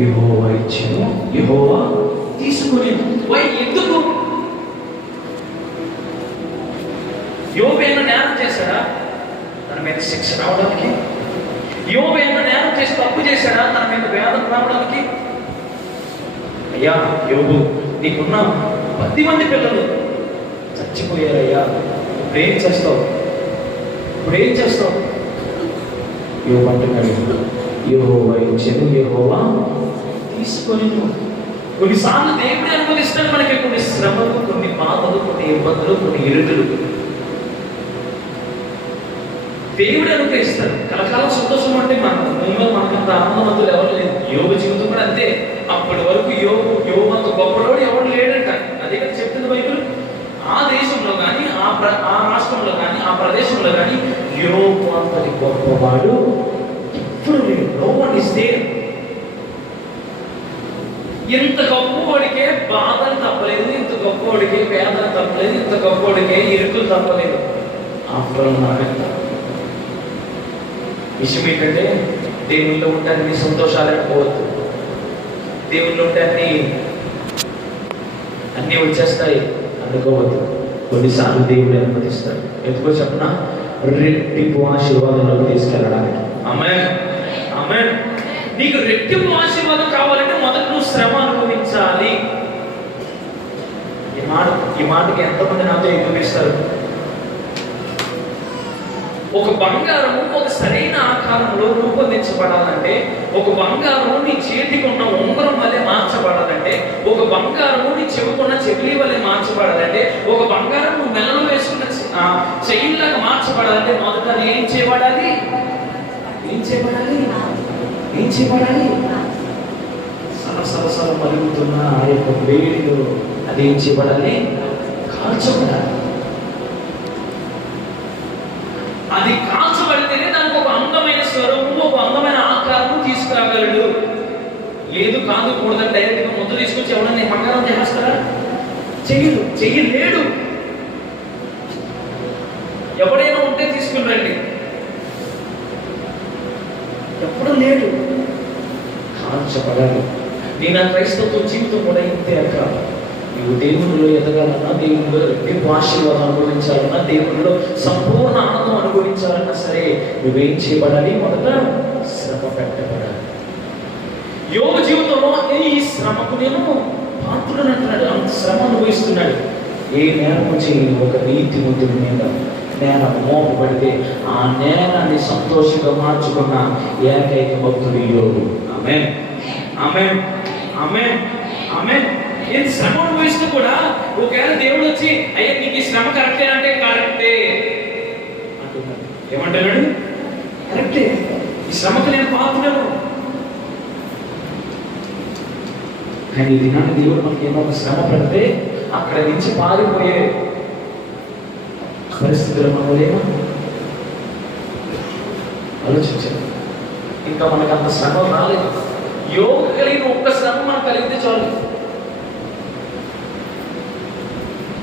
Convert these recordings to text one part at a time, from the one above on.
యెహోవా ఇచ్చెను, యెహోవా తీసుకొనెను. ఎందుకు? యోబు ఏమైనా నేరం చేశాడా? తన మీద శిక్ష రావడానికి. యోబు ఏమైనా నేరం చేసి తప్పు చేశాడా? తన మీద వేదన రావడానికి. అయ్యా యోబు, నీకున్న 10 మంది పిల్లలు చచ్చిపోయారయ్యా, ఇప్పుడేం చేస్తావు? యోబు అంటున్నాడు, యెహోవా ఇచ్చెను, యెహోవా తీసుకొనెను. కొన్నిసార్లు దేవుడే అనుమతిస్తాడు మనకి కొన్ని శ్రమలు, కొన్ని బాధలు, కొన్ని ఇబ్బందులు, కొన్ని ఇరుకులు. దేవుడు అనుగ్రహిస్తాడు. కలకాలం సంతోషం అంటే మనకంత ఆనందవంతులు ఎవరు లేదు. యోబు జీవితం కూడా అంతే. అప్పటి వరకు యోబు అంత గొప్పలోడు ఎవరు లేడంట. అదే కదా చెప్తుంది బైబిల్. ఆ దేశంలో కానీ, ఆ రాష్ట్రంలో కానీ, ఆ ప్రదేశంలో కానీ యోబు అంతటి గొప్పవాడు ఎప్పుడు లేడు. No one is there. ఇంత గొప్పవాడికే బాధలు తప్పలేదు, ఇంత గొప్పవాడికే వేదన తప్పలేదు, ఇంత గొప్పవాడికే ఇరుకులు తప్పలేదు. ఆఫ్టర్ విషయం ఏంటంటే, దేవుల్లో ఉంటే అన్ని సంతోషాలు పోవద్దు. దేవుళ్ళు ఉంటే అన్నీ వచ్చేస్తాయి అనుకోవద్దు. కొన్నిసార్లు దేవుడు అనుమతిస్తాడు. ఎందుకో చెప్పిన రెట్టింపు ఆశీర్వాదంలోకి తీసుకెళ్ళడానికి. ఆమేన్. నీకు రెట్టింపు ఆశీర్వాదం కావాలంటే మొదట నువ్వు శ్రమ అనుభవించాలి. ఈ మాటకి ఎంతమంది నాతో ఏకీభవిస్తారు? ఒక బంగారము ఒక సరైన ఆకారంలో రూపొందించబడాలంటే, ఒక బంగారము నీ చేతికి ఉన్న ఉంగరం వల్లే మార్చబడాలంటే, ఒక బంగారము నీ చెవుకున్న చెవిలి వల్లే మార్చబడాలంటే, ఒక బంగారం నువ్వు మెడలో వేసుకున్న చైన్లాగా మార్చబడాలంటే మొదట అది ఏం చేయబడాలి? సరసరసర మరుగుతున్న ఆ యొక్క వేడిలో అదేం చేయబడాలి? కాల్చబడాలి. అది కాల్చబడితేనే దానికి ఒక అందమైన స్వరూపము, ఒక అందమైన ఆకారము తీసుకురాగలడు. లేదు కాదు కూడదని డైరెక్ట్గా ముద్ద తీసుకొచ్చి ఎవడన్నా బంగారం చేస్తారా? చెయ్యలేడు. ఎవడైనా ఉంటే తీసుకుని రండి, ఎప్పుడు లేడు. కాల్చబడాలి. నేను ఆ క్రైస్తవ జీవితం కూడా ఇంతే అక్క. నువ్వు దేవుడిలో ఎదగాలన్నా, దేవుడిలో రెట్టింపు ఆశీర్వాదం అనుభవించాలన్నా, దేవుడిలో సంపూర్ణ ఆనందం అనుభవించాలన్నా సరే నువ్వేం చేయబడాలి? మొదట శ్రమ పెట్టబడాలి. యోబు జీవితంలో ఈ శ్రమకు నేను పాత్రుడు అంటున్నాడు. అంత శ్రమ అనుభవిస్తున్నాడు. ఏ నేరం చేయని ఒక నీతిమంతుడి మీద నేరం మోపబడితే ఆ నేరాన్ని సంతోషంగా మార్చుకున్న ఏకైక భక్తుడు యోబు. ఆమేన్. నేను శ్రమ అనుభవిస్తూ కూడా ఒకవేళ దేవుడు వచ్చి అయ్యా నీకు ఈ శ్రమ కరెక్టే అంటే కరెక్టే అంటున్నాడు. ఏమంటున్నాడు? కరెక్టే, ఈ శ్రమకు నేను పాత్రను. కానీ ఈ దినాన్ని దేవుడు మనకి ఏమో ఒక శ్రమ పెడితే అక్కడ నుంచి పారిపోయే పరిస్థితులు మనం లేమా? ఆలోచించాను. ఇంకా మనకు అంత శ్రమ రాలేదు. యోగ కలిగిన ఒక్క శ్రమ మనకు కలిగితే చాలు.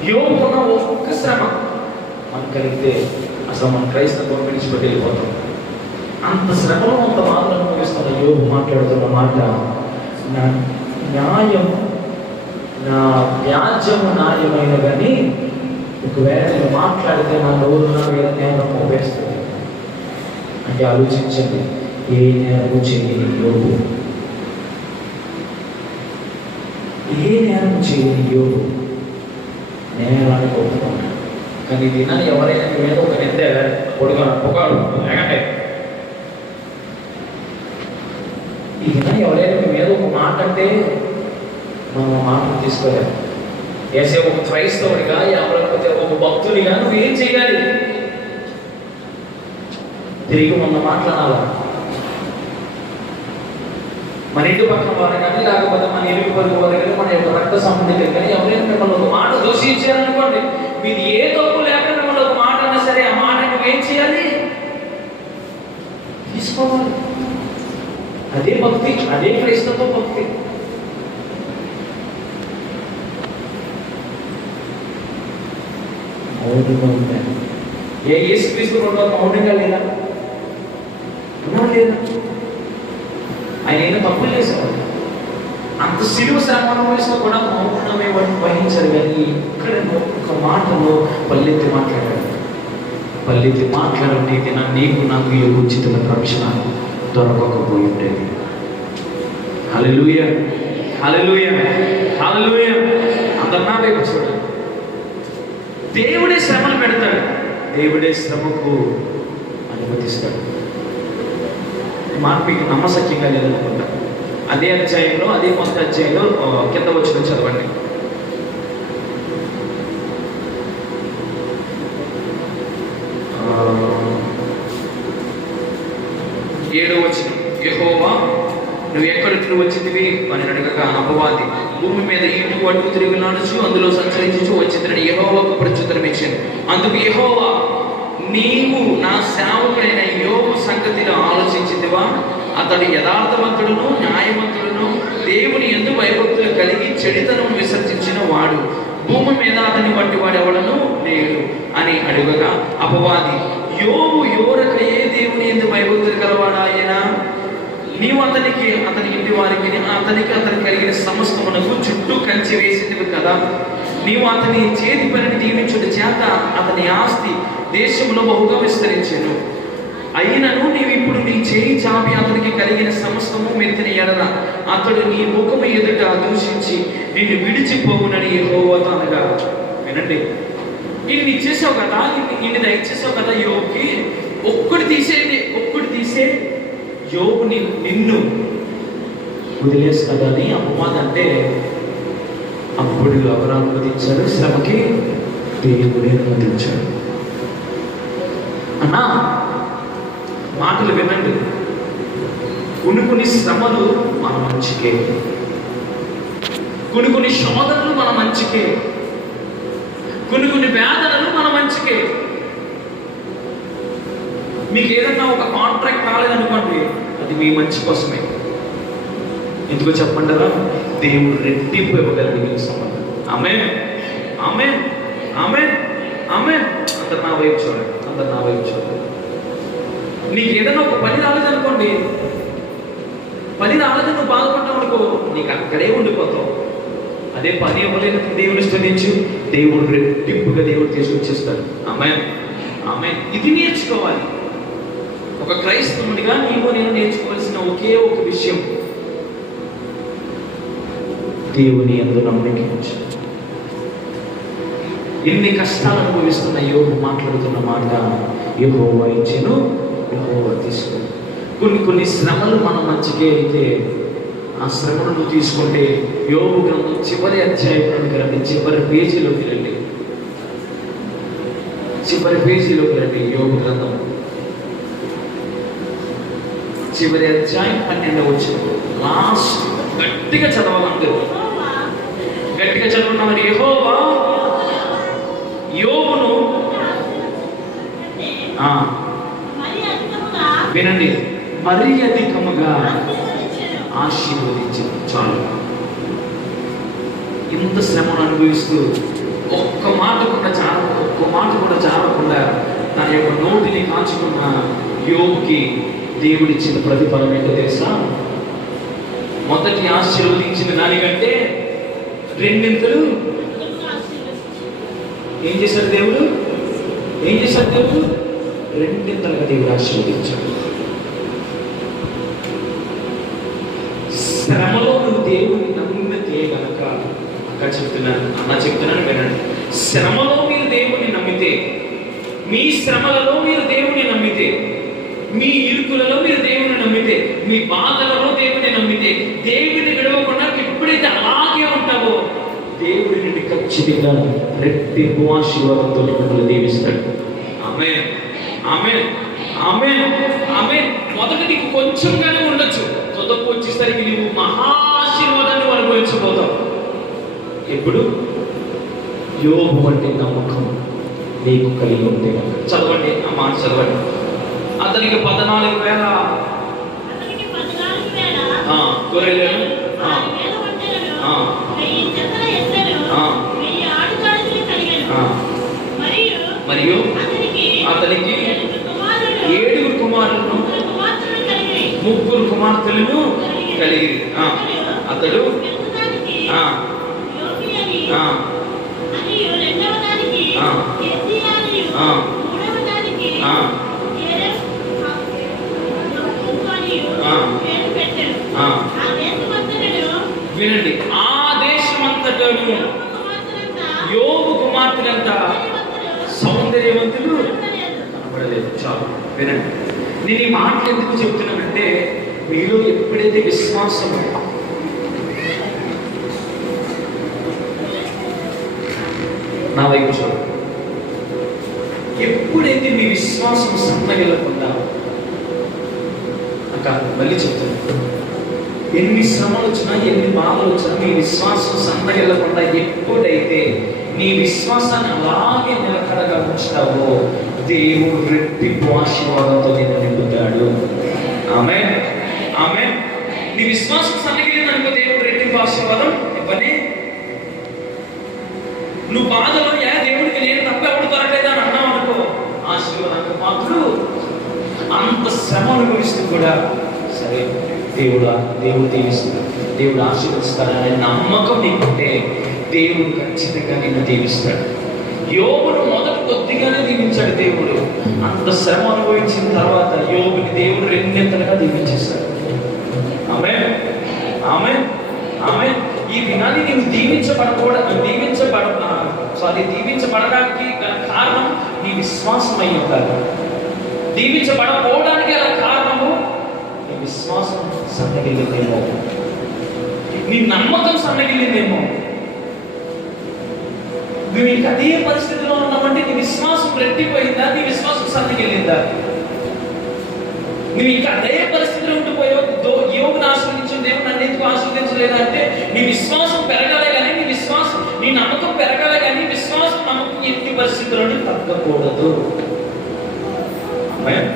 యోగుకున్న ఒక్క శ్రమ మనకు కలిగితే అసలు మన క్రైస్తవం విడిచిపెట్టి వెళ్ళిపోతాం. అంత శ్రమలో అంత బాధలు అనుభవిస్తున్న యోగు మాట్లాడుతున్న మాట, నా వ్యాజ్యము న్యాయమైన కానీ ఒకవేళ నేను మాట్లాడితే నా నోరు నా మీద నేరం మోపేస్తుంది అంటే ఆలోచించండి. ఏ నేరము చేయని యోగు, నేరానికి ఒప్పుకున్నాడు. కానీ దీనిని ఎవరైనా మీ మీద ఒక నింద పొగాడు లేకంటే ఈ దినాన్ని ఎవరైనా మీ మీద ఒక మాట అంటే మనం ఆ మాటను తీసుకోలేము. వేసే ఒక క్రైస్తవుడిగా లేకపోతే ఒక భక్తుడిగా నువ్వేం చేయాలి? తిరిగి మొన్న మాట్లాడాలా? మన ఇంటి పక్కన వారు కానీ లేకపోతే మన ఇరుగు పొరుగు వారు కానీ మన యొక్క రక్త సంబంధికులు కానీ ఎవరైనా మిమ్మల్ని ఒక మాట దూషించారనుకోండి, మీది ఏ తప్పు లేక మిమ్మల్ని ఒక మాట అన్నా సరే ఆ మాట నువ్వేం చేయాలి? తీసుకోవాలి. అదే భక్తి, అదే క్రైస్తవ భక్తి. మౌనంగా ఉంటాయి. ఏ యేసుక్రీస్తు మౌనంగా లేదా? లేదా? ఆయన ఏదో తప్పులు చేసేవాడు. అంత సిలువ శ్రమ అనుభవిస్తూ కూడా మౌనమే వహించారు. కానీ ఇక్కడ ఒక మాటను పల్లెత్తి మాట్లాడారు. పల్లెత్తి మాట్లాడంటే నీకు నాకు ఈ ఉచితమైన రక్షణ దొరకకపోయి ఉండేది. హల్లెలూయా, హల్లెలూయా, హల్లెలూయా. అందరు నా వైపు చూడండి. దేవుడే శ్రమను పెడతాడు, దేవుడే శ్రమకు అనుమతిస్తాడు. మాట మీకు నమ్మసక్యంగా లేదనుకుంటా. అదే అధ్యాయంలో, అదే మొదటి అధ్యాయంలో కింద వచ్చిన చదవండి. 7వ వచనం. యెహోవా నువ్వు ఎక్కడి నుండి వచ్చితివి అని అడగగా అపవాది భూమి మీద ఇటు అటు తిరుగులాడుచు అందులో సంచరించుచు వచ్చిందని యెహోవాకు ప్రత్యుత్తరం ఇచ్చాను. అందుకు యెహోవా, నీవు నా సేవకుడైన యోబు సంగతిలో ఆలోచించితివా? అతడు యథార్థవంతుడును న్యాయవంతుడును దేవుని యందు భయభక్తులు కలిగి చెడుతనం విసర్జించిన వాడు, భూమి మీద అతని వంటి వాడు ఎవడను లేడు అని అడుగగా అపవాది, యోబు యోరక ఏ దేవుని యందు భయభక్తులు కలవాడా ఆయన? నీవు అతనికి అతని ఇంటి వారికి అతనికి కలిగిన సమస్తమునకు చుట్టూ కంచి వేసేది కదా. నీవు అతని చేతి పనిని దీవించుట చేత అతని ఆస్తి దేశంలో బహుగా విస్తరించాను. అయినను నీవు ఇప్పుడు నీ చేయి చాపి అతనికి కలిగిన సమస్తము మెత్తిన ఎడల అతడు నీ ముఖము ఎదుట దూషించి నిన్ను విడిచిపోవునని యెహోవాతో అనగా. వినండి, ఇన్ని ఇచ్చేసావు కదా, ఇన్ని దయచేసావు కదా యోబుకి, ఒక్కటి తీసేయండి, ఒక్కటి తీసే యోబు నిన్ను వదిలేస్తాడని అపవాదం అంటే అప్పుడు ఎవరు అనుమతించాడు? శ్రమకి దేవుడే అనుమతించాడు. అన్నా మాటలు వినండి. కొన్ని శ్రమలు మన మంచికే, కొన్ని శోధనలు మన మంచికే, కొన్ని వేదనలు మన మంచికే. మీకు ఏదన్నా ఒక కాంట్రాక్ట్ రాలేదనుకోండి, అది మీ మంచి కోసమే. ఎందుకో చెప్పంటారా? దేవుడు రెట్టింపు ఇవ్వగలడు మీకు సంబంధం. ఆమేన్, ఆమేన్, ఆమేన్, ఆమేన్. అందరు నా వైపు చూడండి, అందరు నా వైపు చూడండి. నీకు ఏదైనా ఒక పని రాలేదనుకోండి, పని రాలేదని నువ్వు బాధపడ్డావు అనుకో, నీకు అక్కడే ఉండిపోతావు. అదే పని ఇవ్వలేదు దేవుని స్తుతించు, దేవుడు రెట్టింపుగా దేవుడు తీసుకొచ్చేస్తాడు. ఆమేన్, ఆమేన్. ఇది నేర్చుకోవాలి. ఒక క్రైస్తవునిగా నీవు నేను నేర్చుకోవాల్సిన ఒకే ఒక విషయం, దేవుని యందు నమ్మిక ఉంచు. ఎన్ని కష్టాలు అనుభవిస్తున్న యోబు మాట్లాడుతున్న మాట, యెహోవా ఇచ్చెను, యెహోవా తీసుకో. కొన్ని శ్రమలు మన మంచికే అయితే ఆ శ్రమను నువ్వు తీసుకుంటే యోబు గ్రంథం చివరి అధ్యాయంలోకి రండి, చివరి పేజీలోకి రండి, చివరి పేజీలోకి రండి. యోబు గ్రంథం చివరి అధ్యాయం 12వ వచనం. లాస్ట్ గట్టిగా చదవాలి అందరూ, గట్టిగా చదవమని. యెహోవా యోబును వినండి, మరీ అధికముగా ఆశీర్వదించింది. చాలు. ఇంత శ్రమను అనుభవిస్తూ ఒక్క మాట కూడా జారకుండా తన యొక్క నోటిని కాచుకున్న యోబుకి దేవుడిచ్చిన ప్రతిఫలం ఏంటో తెలుసా? మొదటి ఆశీర్వదించిన దానికంటే రెండింతలు ఏం చేశాడు దేవుడు? రెండింతలుగా దేవుడు ఆశీర్వదించాడు. శ్రమలో నువ్వు దేవుడిని నమ్మితే కనుక, అన్న చెప్తున్నాను వినండి. శ్రమలో మీరు దేవుడిని నమ్మితే, మీ శ్రమలలో మీరు దేవుడిని నమ్మితే, మీ ఇరుకులలో మీరు దేవుని నమ్మితే, మీ బాధలలో దేవుని నమ్మితే, దేవుని విడవకుండా ఎప్పుడైతే అలాగే ఉంటావో దేవుడి నుండి ఖచ్చితంగా రెట్టింపు ఆశీర్వాదంతో మిమ్మల్ని దీవిస్తాడు. ఆమేన్, ఆమేన్, ఆమేన్, ఆమేన్. మొదట నీకు కొంచెంగానే ఉండొచ్చు, చదువుకు వచ్చేసరికి నీవు మహాశీర్వాదాన్ని అనుభవించబోతావు. ఎప్పుడు? యోబు అంటే నమ్మకం నీకు కలిగి ఉంటే కనుక. చదవండి ఆ మాట, చదవండి. అతనికి 14,000 గొర్రెలను, మరియు అతనికి 7 కుమారులను 3 కుమార్తెలను కలిగి అతడు వినండి, ఆ దేశమంతటను యోబు కుమార్తెలంత సౌందర్యవంతులు కనపడలేదు. చాలు వినండి. నేను ఈ మాటలు ఎందుకు చెప్తున్నానంటే, మీలో ఎప్పుడైతే విశ్వాసం నా వైపు చూడు, ఎప్పుడైతే మీ విశ్వాసం సన్నగిల్లకుండా, మళ్ళీ చెప్తున్నాను, ఎన్ని శ్రమలు వచ్చినా ఎన్ని బాధలు వచ్చినా మీ విశ్వాసం సన్నగిల్లకుండా ఎప్పుడైతే నీ విశ్వాసాన్ని అలాగే నిలకడగా ఉంచుతావో దేవుడు రెట్టింపు ఆశీర్వాదంతో నేను నింపుతాడు. ఆమేన్, ఆమేన్. నీ విశ్వాసం సన్నగిలిందనుకో దేవుడు రెట్టింపు ఆశీర్వాదం ఇవ్వనే. నువ్వు బాధలో దేవుడికి నేను తప్ప ఎవడు దొరకలేదా అని అన్నావు అనుకో, ఆశీర్వాదానికి మాత్రం అంత శ్రమ అనుభవిస్తూ కూడా సరే దేవుడు దీవిస్తాడు, దేవుడు ఆశీర్వదిస్తాడనే నమ్మకం నీకుంటే దేవుడు ఖచ్చితంగా నిన్ను దీవిస్తాడు. యోబును మొదట కొద్దిగానే దీవించాడు దేవుడు. అంత శ్రమ అనుభవించిన తర్వాత యోబుని దేవుడు రెండింతలుగా దీవించేస్తాడు. ఆమేన్, ఆమేన్, ఆమేన్. ఈ దినాన్ని నీవు దీవించబడడానికి గల కారణం నీ విశ్వాసం అయి ఉండాలి. దీవించబడకపోవడానికి గల కారణము నీ విశ్వాసం సన్నగిల్లిందేమో, నీ నమ్మకం సన్నగిల్లిందేమో. నువ్వు ఇంకా అదే పరిస్థితిలో ఉన్నామంటే నీ విశ్వాసం రెట్టిపోయిందా, నీ విశ్వాసం సన్నగిల్లిందా? నువ్వు ఇంకా అదే పరిస్థితిలో ఉండిపోయావు. యోబుని ఆశ్రయించిన దేవుడు నన్ను ఎందుకు ఆశ్రయించలేదా అంటే నీ విశ్వాసం పెరగాలే కానీ, నీ నమ్మకం పెరగాలే కానీ నమ్మకం ఎట్టి పరిస్థితులను తగ్గకూడదు. ఆమేన్,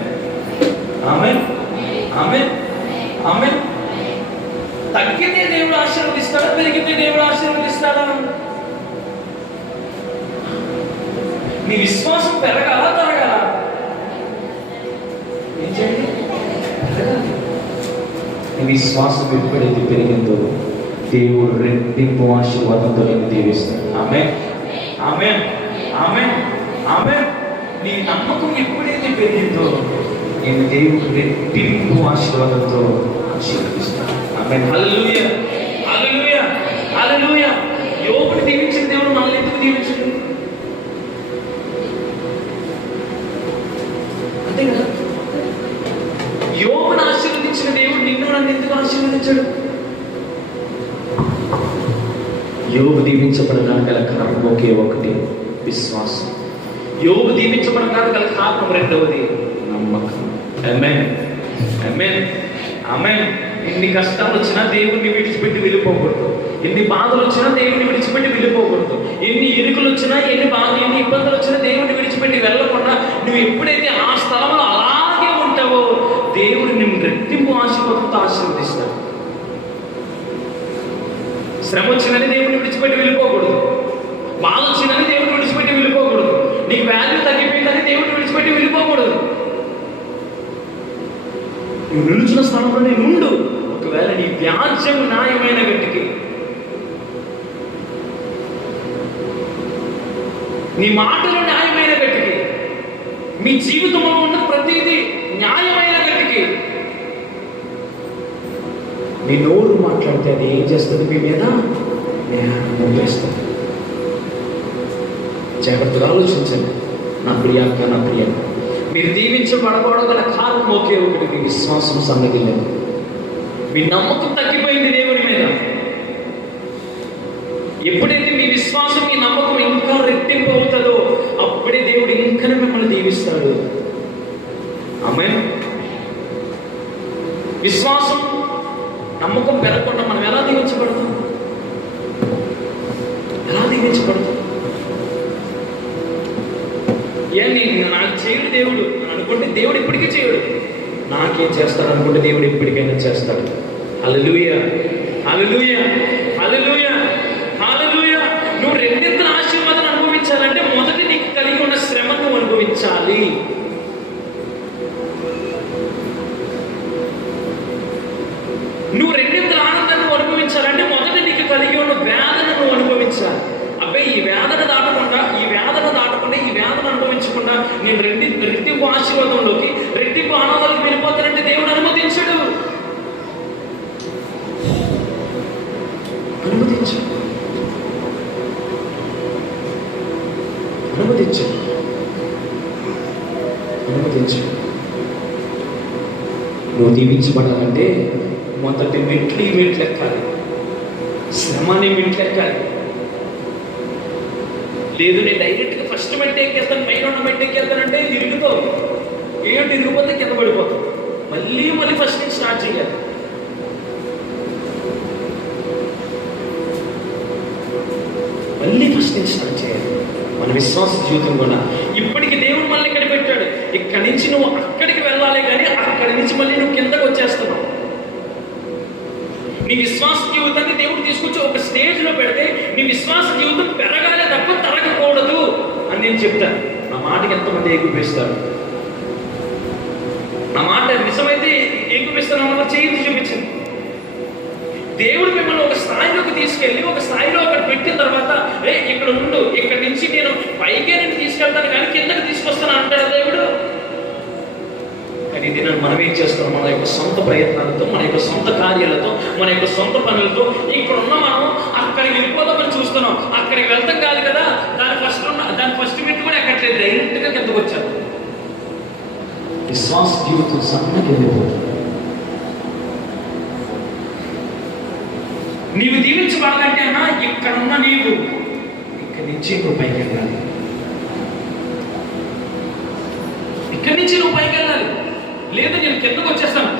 ఆమేన్, ఆమేన్, ఆమేన్. తగ్గితే దేవుడు ఆశీర్వదిస్తాడా, పెరిగితే దేవుడు ఆశీర్వదిస్తాడా? నీ విశ్వాసం పెరగాల తరగాల? ఏం చేయండి? పెరగాలి. నీ విశ్వాసం ఎప్పుడైతే పెరిగిందో దేవుడు రెట్టింపు ఆశీర్వాదంతో నేను దీవిస్తాడు. ఆమేన్, ఆమేన్, ఆమేన్, ఆమేన్. నీ నమ్మకం ఎప్పుడైతే పెరిగిందో నేను దేవుడు రెట్టింపు ఆశీర్వాదంతో ఆశీర్వదిస్తాడు. ఆమేన్. హల్లెలూయా, హల్లెలూయా, హల్లెలూయా. యోబుని దీవించిన దేవుడు మనల్ని ఎందుకు దీవించడు? అంతే కదా. యోబుని ఆశీర్వదించిన దేవుడు నిన్ను నన్ను ఎందుకు ఆశీర్వదించాడు? యోబు దీవించబడడానికి గల కారణం ఒకే ఒకటి, విశ్వాసం. యోబు దీవించబడడానికి గల కారణం రెండవది, నమ్మకం. ఆమేన్, ఆమేన్, ఆమేన్. ఎన్ని కష్టాలు వచ్చినా దేవుడిని విడిచిపెట్టి వెళ్ళిపోకూడదు. ఎన్ని బాధలు వచ్చినా దేవుడిని విడిచిపెట్టి వెళ్ళిపోకూడదు. ఎన్ని ఇరుకులు వచ్చినా, ఎన్ని ఇబ్బందులు వచ్చినా దేవుడిని విడిచిపెట్టి వెళ్ళకుండా నువ్వు ఎప్పుడైతే ఆ స్థలంలో అలాగే ఉంటావో దేవుడు నిన్ను రెట్టింపు ఆశీర్వాదంతో ఆశీర్వదిస్తాడు. శ్రమ వచ్చిందని దేవుడిని విడిచిపెట్టి వెళ్ళిపోకూడదు. బాధ వచ్చిందని దేవుడిని విడిచిపెట్టి వెళ్ళిపోకూడదు. నీకు వాల్యూ తగ్గిపోయిందని దేవుడిని విడిచిపెట్టి వెళ్ళిపోకూడదు. నువ్వు నిలుచున్న స్థలంలోనే ఉండు. ఒకవేళ నీ వ్యాజ్యం న్యాయమైన గట్టికి, నీ మాటలు న్యాయమైన గట్టికి, మీ జీవితంలో ఉన్న ప్రతిదీ న్యాయమైన గట్టికి, నీ నోరు మాట్లాడితే అది ఏం చేస్తుంది? మీ మీద న్యాయం చేస్తుంది. జాగ్రత్తగా ఆలోచించండి నా ప్రియాక, నా ప్రియాక. మీరు దీవించబడకూడదు గల కారణం ఒకే ఒకటి, మీ విశ్వాసం సన్నగిల్లేదు. మీ నమ్మకం తగ్గిపోయింది దేవుని మీద. ఎప్పుడైతే మీ విశ్వాసం, మీ నమ్మకం ఇంకా రెట్టింపు అవుతుందో అప్పుడే దేవుడు ఇంకా మిమ్మల్ని దీవిస్తాడు. ఆమేన్. విశ్వాసం, నమ్మకం పెరగకుండా మనం ఎలా దీవించబడతాం? ఎలా దీవించబడతాం? నాకు చేయడు దేవుడు అని అనుకుంటే దేవుడు ఎప్పటికీ చేయడు. నాకేం చేస్తాడు అనుకుంటే దేవుడు ఎప్పటికైనా చేస్తాడు. హల్లెలూయా, హల్లెలూయా, హల్లెలూయా, హల్లెలూయా. నువ్వు రెండింతల ఆశీర్వాదం అనుభవించాలంటే మొదటి నీకు కలిగి ఉన్న శ్రమను అనుభవించాలి. నువ్వు నువ్వు దీవించబడాలంటే మొదటి మెట్లు ఈ మెట్లు ఎక్కాలి, శ్రమని మెట్లు ఎక్కాలి. లేదు నేను డైరెక్ట్గా ఫస్ట్ మెట్టు ఎక్కేస్తాను, పైన ఉన్న మెట్టు ఎక్కేస్తానంటే తిరుగుతావు, ఏంటి తిరిగిపోతే కింద పడిపోతావు. మళ్ళీ ఫస్ట్ నుంచి స్టార్ట్ చేయాలి. మళ్ళీ ఫస్ట్ నుంచి స్టార్ట్ చేయాలి మన విశ్వాస జీవితం కూడా. ఇప్పటికి దేవుడు మళ్ళీ ఇక్కడ పెట్టాడు, ఇక్కడి నుంచి నువ్వు అక్కడికి వెళ్ళాలి, కానీ అక్కడి నుంచి మళ్ళీ నువ్వు కిందకు వచ్చేస్తున్నావు. నీ విశ్వాస జీవితాన్ని దేవుడు తీసుకొచ్చి ఒక స్టేజ్లో పెడితే నీ విశ్వాస జీవితం పెరగాలి తప్ప తరగకూడదు అని నేను చెప్తాను. నా మాటకి ఎంతమంది ఏకీపిస్తారు? నా మాట నిజమైతే ఏకీపిస్తాను అన్న చేయించి చూపించింది. దేవుడు మిమ్మల్ని ఒక స్థాయిలోకి తీసుకెళ్ళి ఒక స్థాయిలో అక్కడ పెట్టిన తర్వాత ఇక్కడ ఉండు, ఇక్కడి నుంచి నేను పైకే నేను తీసుకెళ్తాను కానీ కిందకి తీసుకొస్తాను అంటాడు దేవుడు. కానీ ఇది మనం ఏం చేస్తున్నాం? మన యొక్క సొంత ప్రయత్నాలతో, మన యొక్క సొంత కార్యాలతో, మన యొక్క సొంత పనులతో ఇక్కడున్న మనం అక్కడికి వెళ్ళిపోదామని చూస్తున్నాం. అక్కడికి వెళ్తాం కాదు కదా, దాని ఫస్ట్ మినిట్ కూడా ఎక్కట్లేదు, డైరెక్ట్గా కిందకు వచ్చాను. విశ్వాస జీవితం సన్నకి వెళ్ళిపోతుంది. నీవు దీవించబడాలంటే అన్నా ఇక్కడున్న నీవు ఇక్కడి నుంచి నువ్వు పైకి వెళ్ళాలి, ఇక్కడి నుంచి నువ్వు పైకి వెళ్ళాలి. లేదు నేను కిందకు వచ్చేస్తాను,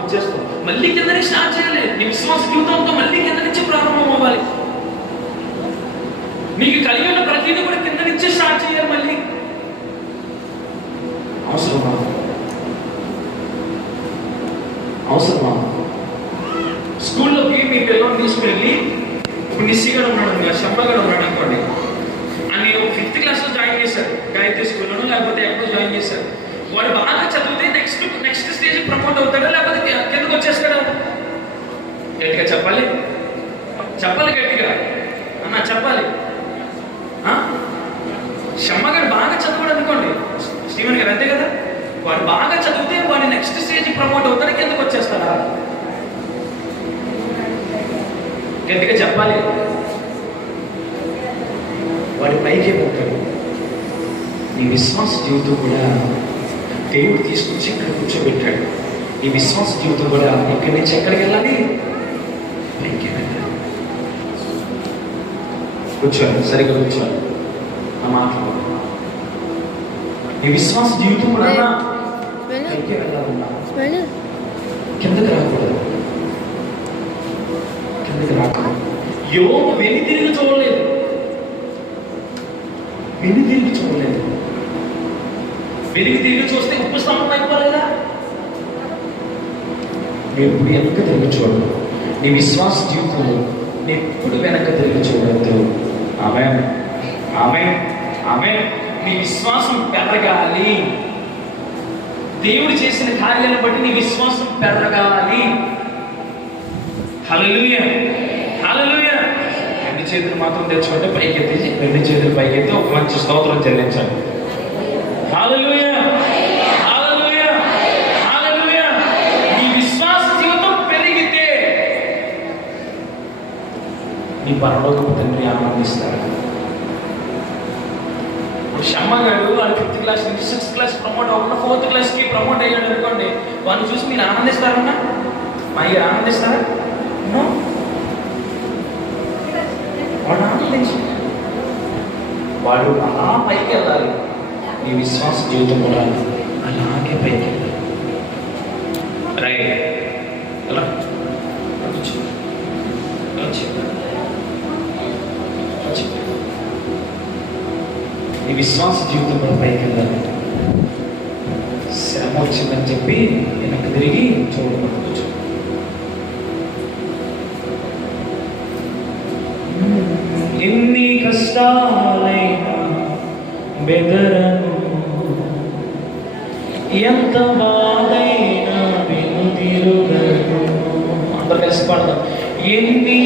వచ్చేస్తాను, మళ్ళీ కింద నుంచి స్టార్ట్ చేయాలి. నీ విశ్వాస జీవితంతో మళ్ళీ కింద నుంచి ప్రారంభం అవ్వాలి. నీకు కలిగి ఉన్న ప్రతిదీ కూడా కింద నుంచి స్టార్ట్ చేయాలి. మళ్ళీ అవసరమా? స్కూల్లోకి మీ పిల్లల్ని తీసుకెళ్ళి, ఇప్పుడు నిశ్చిగాడు ఉన్నాడు, శంబగాడు ఉన్నాడు అనుకోండి, అని 5th క్లాస్లో జాయిన్ చేశారు, గాయత్రి స్కూల్లోనూ లేకపోతే ఎక్కడో జాయిన్ చేశారు. వాడు బాగా చదివితే నెక్స్ట్ స్టేజ్ ప్రమోట్ అవుతాడా లేకపోతే కిందకు వచ్చేస్తాడా? గట్టిగా చెప్పాలి గట్టిగా అన్న చెప్పాలి. శమ్మగాడు బాగా చదవడు అనుకోండి, స్టీవెన్ గారు అంతే కదా, వాడు బాగా చదివితే వాడు నెక్స్ట్ స్టేజ్ ప్రమోట్ అవుతాడు, కిందకు వచ్చేస్తాడా? గట్టిగా చెప్పాలి. వాడి పైకి పోతాడు. నీ విశ్వాస జీవితం కూడా దేవుడు తీసుకొచ్చి ఇక్కడ కూర్చోబెట్టాడు. ఈ విశ్వాస జీవితం కూడా ఇక్కడి నుంచి ఎక్కడికి వెళ్ళాలి? పైకి వెళ్ళాలి. కూర్చోండి, సరిగ్గా కూర్చోండి. నా మాటలు నీ విశ్వాస జీవితం కూడా పైకి వెళ్ళాలన్నా కిందకి రాకూడదు. యోబు వెను తిరిగి చూడలేదు. వెను తిరిగి చూస్తే ఉప్పు స్తంభం అయిపోవాలి కదా. నువ్వు ఎప్పుడు వెనక తిరిగి చూడదు. నీ విశ్వాస జీవితంలో నేను ఎప్పుడు వెనక తిరిగి చూడద్దు. ఆమేన్, ఆమేన్, ఆమేన్. నీ విశ్వాసం పెరగాలి. దేవుడు చేసిన కార్యాలను బట్టి నీ విశ్వాసం పెరగాలి. హల్లెలూయా, హల్లెలూయా. 2 చేతులు మాత్రం తెచ్చుకుంటే పైకి ఎత్తేసి 2 చేతులు పైకి ఎత్తి ఒక మంచి స్తోత్రం చెల్లించండి. హల్లెలూయా, హల్లెలూయా, హల్లెలూయా. నీ విశ్వాస జీవితం పెరిగితే నీ పరలోకపు తండ్రి ఆనందిస్తాడు. ఇప్పుడు శమ్మగాడు వాడు 5th క్లాస్ నుంచి 6th క్లాస్ ప్రమోట్ అవ్వకుండా 4th క్లాస్కి ప్రమోట్ అయ్యాడు అనుకోండి, వాడిని చూసి మీరు ఆనందిస్తారన్నా? మా అయ్య ఆనందిస్తారా? వాడు ఆనందించి వాడు అలా పైకి వెళ్ళాలి. నీ విశ్వాస జీవితం కూడా అలాగే పైకి వెళ్ళాలి. రైట్, ఎలా నీ విశ్వాస జీవితం కూడా పైకి వెళ్ళాలి. శ్రమ వచ్చిందని చెప్పి వెనక్కి తిరిగి చూడకూడదు. ఎన్ని కష్టాలైనా బెదరను, ఎంత బాధైనా వెనుదిరుగను. అందరు కలిసి పాడదాం. ఎన్ని